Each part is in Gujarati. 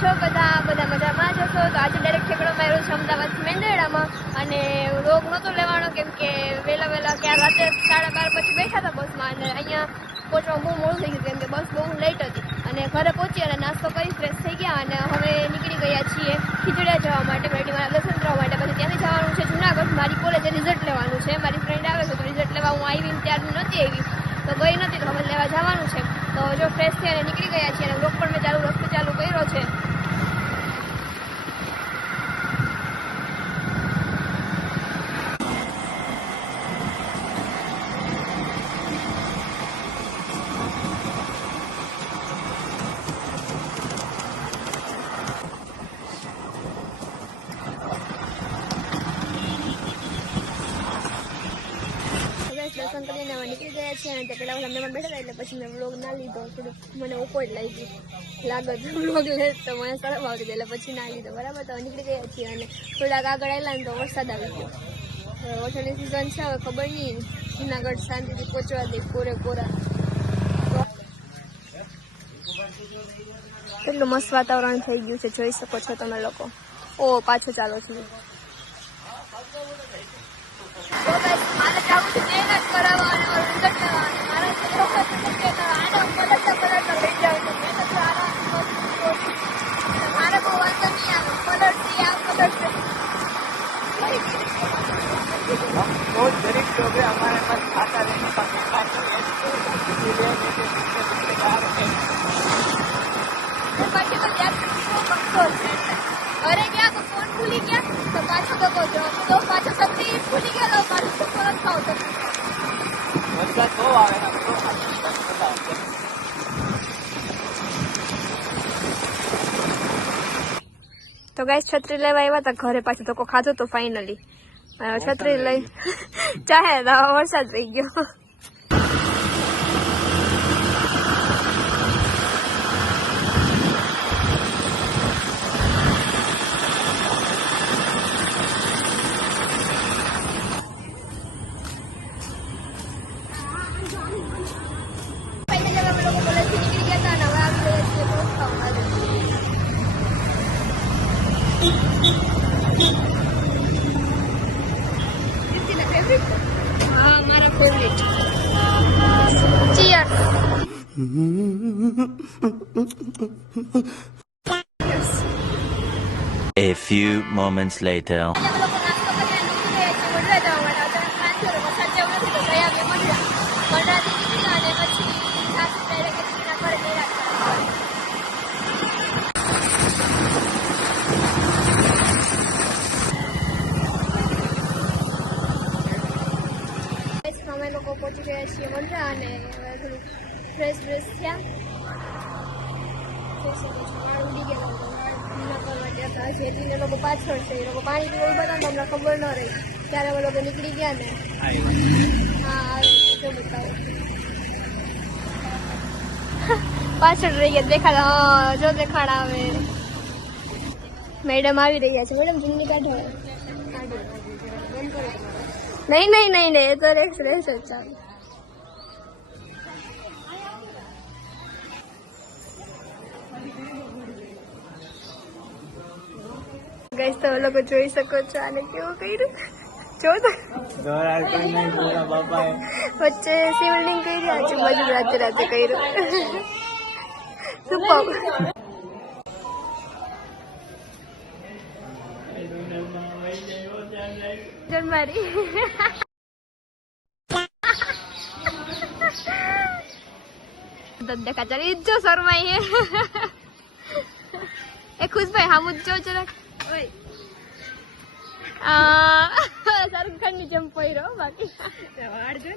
છો બધા મજામાં જ હશો. તો આજે ડાયરેક્ટ ઠેકડો માર્યો છે અમદાવાદથી મેંદરડામાં, અને રોગ નહોતો લેવાનો કેમ કે વહેલા ક્યાં રાતે 12:30 પછી બેઠા હતા બસમાં, અને અહીંયા પહોંચવામાં બહુ મોડું થઈ ગયું કેમ કે બસ બહુ લેટ હતી. અને ઘરે પહોંચી અને નાસ્તો કરી ફ્રેશ થઈ ગયા અને હવે નીકળી ગયા છીએ ખીજડીયા જવા માટે, મેડી મારા દર્શન કરવા માટે. પછી ત્યાંથી જવાનું છે જુનાગઢ, મારી કોલેજે રિઝલ્ટ લેવાનું છે. મારી ફ્રેન્ડ આવે છે તો રિઝલ્ટ લેવા હું આવી ત્યારની નહોતી આવી તો ગઈ નથી, તો હવે લેવા જવાનું છે. તો જો ફ્રેશ થઈ અને નીકળી ગયા છીએ, અને બ્લોગ પણ મેં રસ્તો ચાલુ કર્યો છે. દર્શન કરીને અમે નીકળી ગયા છીએ, અને ત્યાં પેલા અમને બેઠા હતા એટલે પછી મેં વ્લોગ ના લીધો. થોડુંક મને ઓકવર્ડ લાગી લાગત વ્લોગ લે તો મને શરમ આવતી એટલે પછી ના લીધો. બરાબર, તો નીકળી ગયા છીએ અને થોડાક આગળ આવેલા ને તો વરસાદ આવી ગયો. વરસાદની સિઝન છે, હવે ખબર નહીં જુનાગઢ શાંતિથી પહોંચવા દે કોરા. કેટલું મસ્ત વાતાવરણ થઈ ગયું છે, જોઈ શકો છો તમે લોકો. ઓ પાછો ચાલો છે. મારે જવું છે મહેનત કરાવવા અને રિઝલ્ટ લેવા, અને મારા છોકરો આને પલટતા લઈ જાવ તો મહેનત મારે બહુ વાંધો નહીં આવે. પલટથી આ પલટ बहुत गरीब लोग हैं हमारे पास, खाता रहने का अरे क्या तो फोन भूली गया तो पाछो देखो जो तो पाछो छतरी भूली गया तो पाछो तो परत खाओ तो वरसाद बહુ આવે ને તો तो गाइस छतरी लेवा આવ્યા હતા ઘરે, પાછું તો ખાધો તો ફાઇનલી છતરી લઈ ચાહે વરસાદ થઈ ગયો. हाँ हमारा favourite. Cheers. A few moments later. અમે લોકો પહોંચી ગયા છીએ વંડરા, અને થોડુંક ફ્રેશ થયા. વાળ ઉડી ગયા કરવા ગયા હતા જેથી લોકો પાછળ છે, એ લોકો પાણી પીવા ઉભા હતા અમને ખબર ન રહી ત્યારે અમે લોકો નીકળી ગયા ને. હા જો બતાવો પાછળ રહી ગયા દેખાડા. હા જો દેખાડા આવે. મેડમ આવી રહ્યા છે. મેડમ જિંદગી કાઢો. નહીં એ તો રેસ જ ચાલુ. ગાઈસ તમે લોકો જોઈ શકો છો આને કેવું કર્યું. જો તો વચ્ચે શિવલિંગ કરી આજુબાજુ રાતે કર્યું. સુપર. મારી देखा चल जो शर्माई है ए खुश भाई हम जो जरा ओए शाहरुख खान ની જેમ પહેરો બાકી વાળ જો.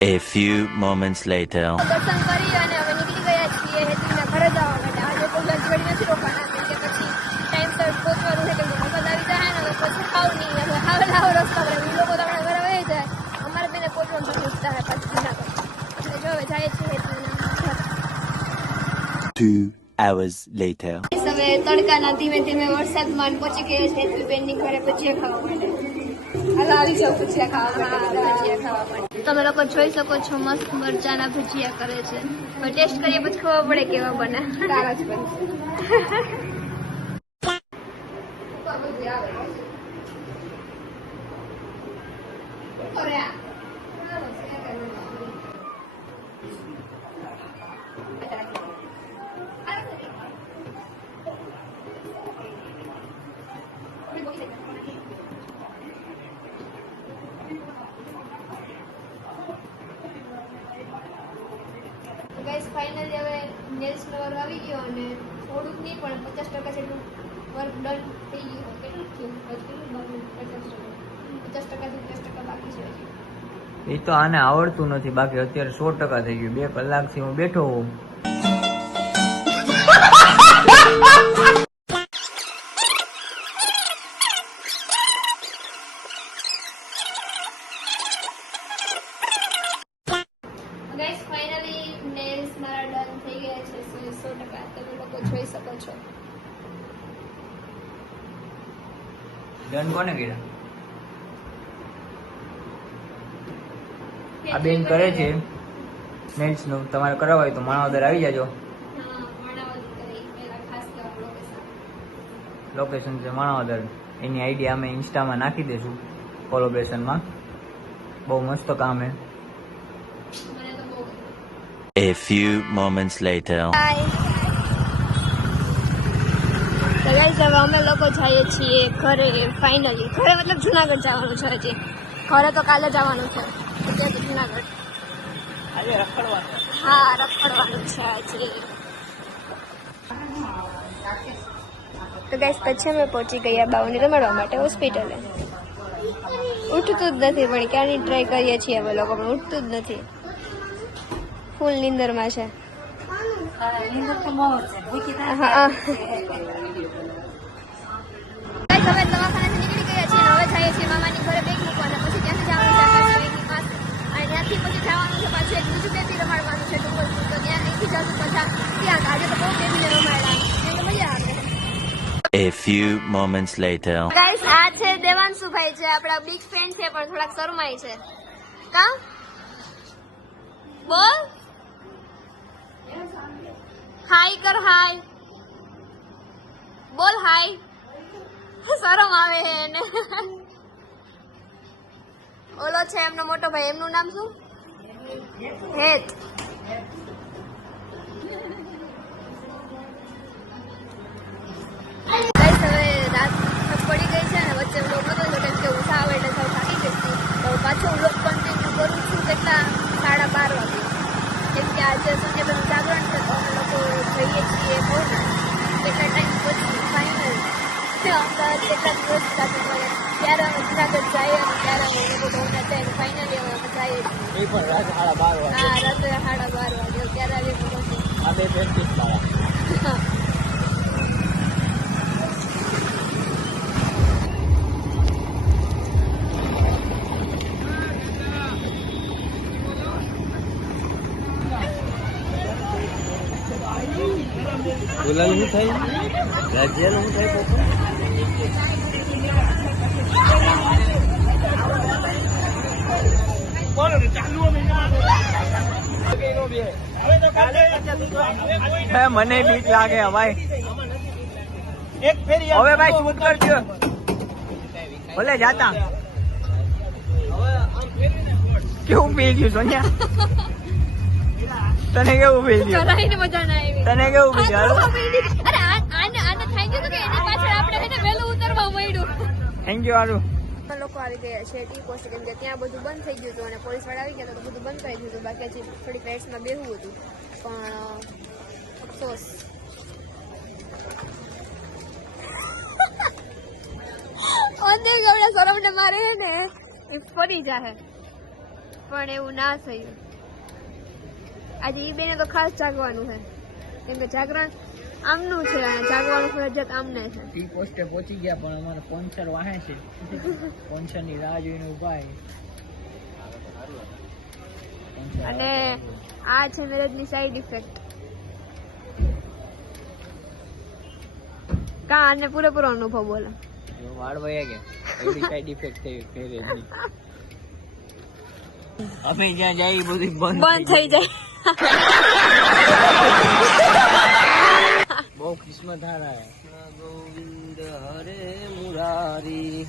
A few moments later. દર્શન કરી અને હવે નીકળી ગયા છીએ હેતુના ઘરે જવા માટે. આજે કોઈ લંચવાડી નથી રોકાણા કેમ કે પછી ટાઈમસર પહોંચવાનું છે, કેમ કે વરસાદ આવી જાય ને પછી ખાવ નહીં આવો રસ્તા પર એ લોકો તમારા ઘરે વહી જાય. અમારે બેને પહોંચવાનું તકલીફ થાય પાછું જુનાગઢ, એટલે જો હવે જાય છે હેતુના. 2 hours later. હવે તડકાના ધીમે વરસાદમાં પહોંચી ગયા છે હેતુબેનની ઘરે ભજીયા ખાવા માટે. આવી જાવ ભજીયા ખાવા માટે. તમે લોકો જોઈ શકો છો મસ્ત મરચાના ભજીયા કરે છે. ટેસ્ટ કરીએ પછી ખબર પડે કેવા બને. તારા જ બનશે. ગાઈસ ફાઇનલી હવે નેલ્સનો વર્ક આવી ગયો અને થોડુંક નહીં પણ 50% જેટલું વર્ક ડન થઈ ગયું. કેટલું થયું? કેટલું બાકી? 50% 50% બાકી છે. એ તો આને આવડતું નથી, બાકી અત્યારે 100% થઈ ગયું. 2 કલાકથી હું બેઠો હોઉં. ગાઈસ ફાઇનલી નેલ્સ મારા ડન થઈ ગયા છે 100%. તમે લોકો જોઈ શકો છો. ડન કોને કર્યા? આ બેન કરે છે નેલ્સ નું. તમારે કરાવવા હોય તો માણાવદર આવી જાજો. લોકેશન છે માણાવદર. એની આઈડી અમે ઇન્સ્ટામાં નાખી દઈશું કોલોબ્રેશનમાં. બહુ મસ્ત કામ હે. A few moments later. તો ગાઈસ હવે અમે લોકો જઈએ છીએ ઘરે. ફાઇનલી ઘરે મતલબ જુનાગઢ જવાનું છે. હજી ઘરે તો કાલે જવાનું છે. અત્યારે જુનાગઢ આજે રખડવાનું. હા રખડવાનું છે આજે. તો ગાઈસ પછી અમે પહોંચી ગયા બાઉને રમાડવા માટે હોસ્પિટલે. ઉઠતું જ નથી પણ ક્યાંની ટ્રાય કરીએ છીએ અમે લોકો પણ ઉઠતું જ નથી. ફૂલ નીંદરમાં છે. હા હવે દવાખાનાથી નીકળી ગયા છીએ. હવે જઈએ છીએ મામાની ઘરે બેગ મૂકવાના. પછી ત્યાંથી જવાનું છે આકાશવાણીની પાસે. અને ત્યાંથી પછી જવાનું છે પાછું એક બીજું બેબી રમાડવાનું છે ડુંગરપુર. તો ત્યાં અહીંથી જશું પછી ત્યાં. આજે તો બહુ બેબીને રમાડ્યા એટલે મજા આવે. A few moments later. Guys આ છે દેવાંશુભાઈ છે. આપણા બિગ ફ્રેન્ડ છે પણ થોડાક શરમાય છે. કા બોલ હાય કર. હાય બોલ. હાય. શરમ આવે છે એને. ઓલો છે એમનો મોટો ભાઈ. એમનું નામ શું? હેત. ગાઈસ હવે રાત પડી ગઈ છે અને વચ્ચે વ્લોગ નતો થયો કેમ કે ઉઠા આવે એટલે સૌ થાકી ગઈ હતી. તો પાછો વ્લોગ કન્ટિન્યુ કરું છું. કેટલા 12:30 વાગે. કેમ કે આજે સંજયભાઈનું જાગરણ છે તો અમે લોકો જઈએ છીએ ભવનાથ. કેટલા ટાઈમ પછી ફાઇનલ અમદાવાદ કેટલા દિવસ સાથે મળે ત્યારે અમે જુનાગઢ જઈએ અને ત્યારે અમે લોકો ભવનાથ જઈએ. ફાઇનલી હવે અમે જઈએ છીએ. એ પણ રાત 12:30 વાગે. હા રાત્રે 12:30 વાગે ત્યારે આવી પહોંચી. આ બે પ્રેક્ટિસ વાળા. ગુલાલ શું થાય? રાજ્યનું શું થાય? મને બીક લાગે ભાઈ. હવે ભાઈ શૂટ કરજો. ભલે જાતા કેવું પી ગયું સોનિયા? તને કેવું પી ગયું? કરાઈને મજા ના આવી. તને કેવું પી ગયું? અરે આને થઈ ગયું કે એની પાછળ આપણે એને વહેલું ઉતરવા મળ્યું. Thank you Aru. લોકો આવી ગયા છે ટી પોસ્ટ કેમ કે ત્યાં બધું બંધ થઈ ગયું હતું અને પોલીસ વાળા આવી ગયા તો બધું બંધ કરી દીધું. બાકી હજી થોડીક રાઇડ્સમાં બેહવું હતું પણ અફસોસ. અંદર ગવડા સરમને મારે ને એ ફરી જાહે પણ એવું ના થયું. આજે ઈ બેને તો ખાસ જાગવાનું છે કેમ કે જાગરણ આમનું છે અને જાગવાનું ફરજિયાત આમને છે. ટી પોસ્ટે પહોંચી ગયા પણ અમારા સ્પોન્સર વાહે છે. સ્પોન્સર ની રાહ જોઈને ઉભા અને આ છે મેરેજની સાઈડ ઇફેક્ટ. કા આને પૂરેપૂરો અનુભવ બોલો. વાળ વયા ગયા. એવી સાઈડ ઇફેક્ટ થઈ ફેરે નહીં. અમે જ્યાં જાય એ બધું બંધ થઈ જાય. બહુ કિસ્મત હારા હે. ગોવિંદ હરે મુરારી.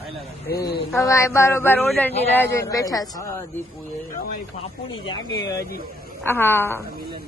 હવે આ બારોબાર ઓર્ડર ની રાહ જોઈને બેઠા છે. દીપુએ તમારી ફાફુડી જાગે હજી. હા મિલન